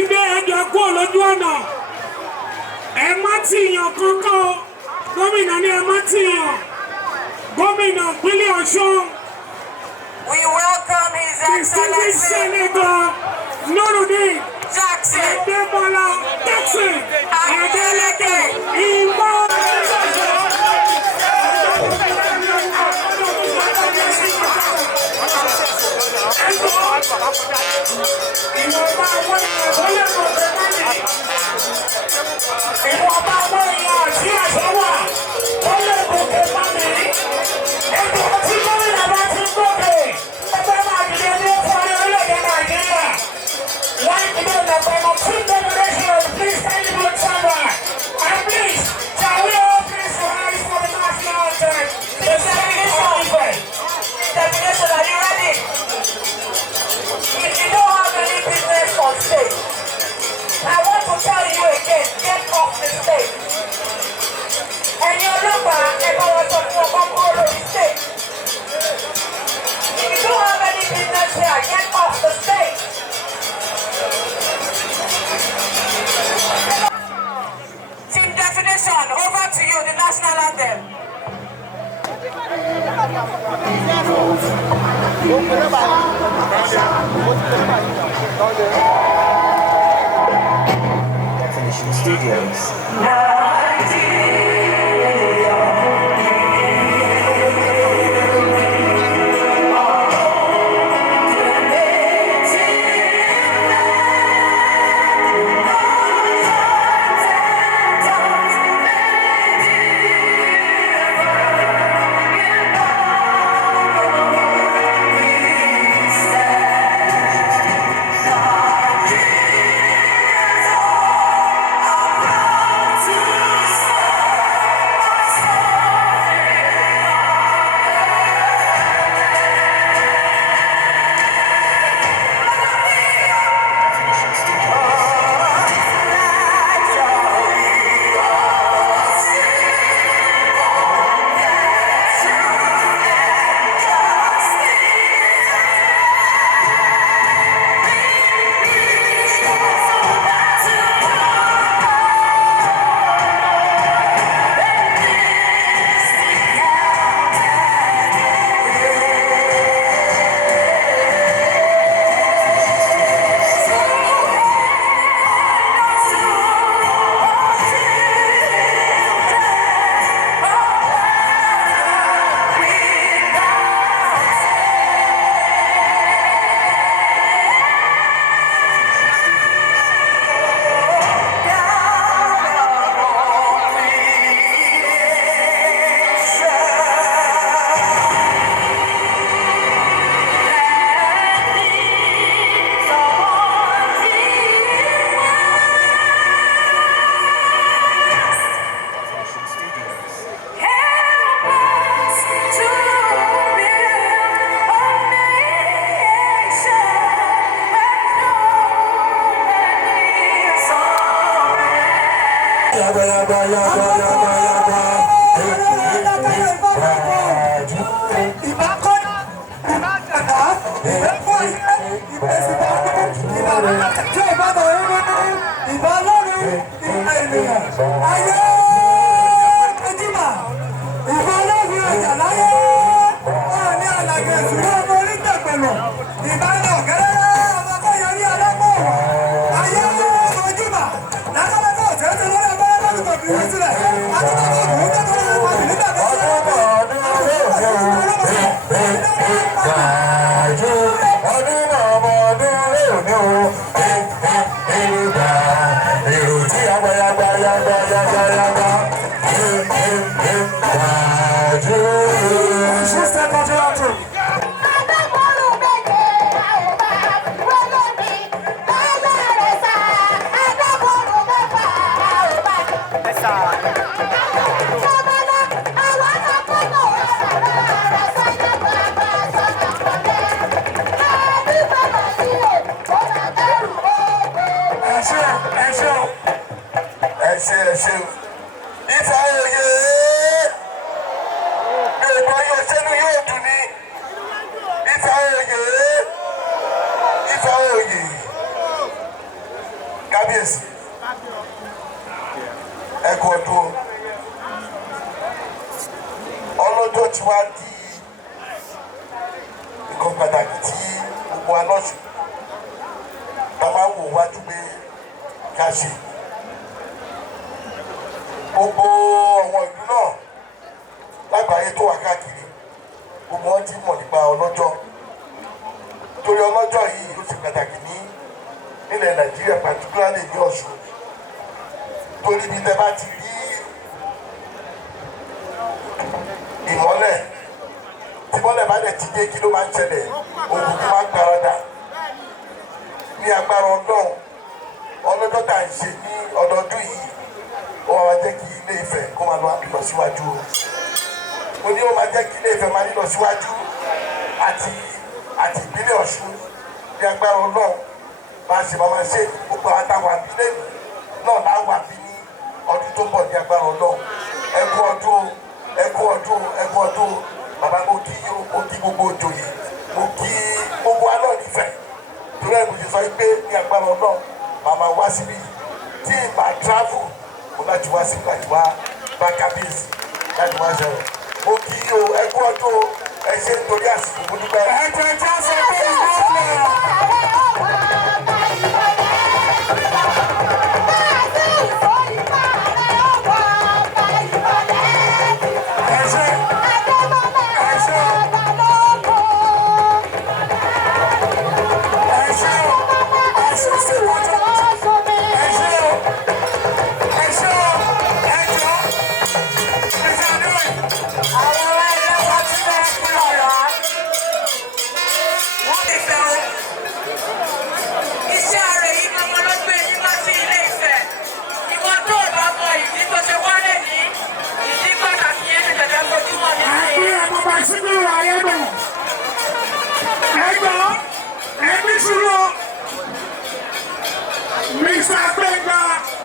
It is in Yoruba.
Ìgbé ẹ̀jọ̀ kú lójú ọ̀nà. Ẹ má ti yàn kankan. Gómìnà ni ẹ má ti yàn. Gómìnà ìpínlẹ̀ Ọ̀ṣun. We welcome His Excellency Senator Nurudeen Jackson Ademola Adeleke Ìgbò. I want to tell you again, get off the stage. And your number, everyone from your all the stage. If you don't have any business here, get off the stage. Team definition, over to you, the national anthem. Definition Studios. Ife kábíyèsí ẹkọ ọdún ọlọ́jọ́ tí wàá di nǹkan pàtàkì tí gbogbo alọ́sùn tá máa wò wájú pé ká ṣe gbogbo àwọn ìlú náà lágbàáyé tó wà káàkiri gbogbo wọn ti mọ̀ nípa ọlọ́jọ́ torí ọlọ́jọ́ yìí ó ṣe pàtàkì ní ilẹ̀ Nàìjíríà particularly ní Ọ̀ṣun torí bí tẹ́ bá ti rí ìmọ́lẹ̀ tí mọ́lẹ̀ bá dẹ̀ ti dé kí ló máa ń ṣẹlẹ̀ òkùnkùn máa ń gbaradà ní agbára Ọlọ́run ọlọ́jọ́ tá à ń ṣe ní ọdọọdún yìí ó máa jẹ́ kí Ilé Ifẹ̀ kó máa lọ síwájú mo ní ó máa jẹ́ kí Ilé Ifẹ̀ máa lọ síwájú àti ìpínlẹ̀ Ọ̀ṣun ní agbára Ọlọ́run máa ṣe máa ṣe gbogbo àtàwọn àbílẹ̀ náà láwà bí ní ọdún tó ń bọ̀ ní agbára Ọlọ́run ẹ kú ọdún bàbá mo kí gbogbo òjòyè mo kí gbogbo alọ́ nífẹ̀ẹ́ torí ẹ̀ mo ti sọ pé ní agbára Ọlọ́run màmá wá síbí tí ìgbà travel mo láti wá sí láti wá bá kábíyèsí láti wá ṣẹlẹ̀ mo kí ẹ kú ọdún ẹ ṣe nítorí àsìkò mo dúpẹ́. Ẹ̀jẹ̀ já sọ pé ìwọ́n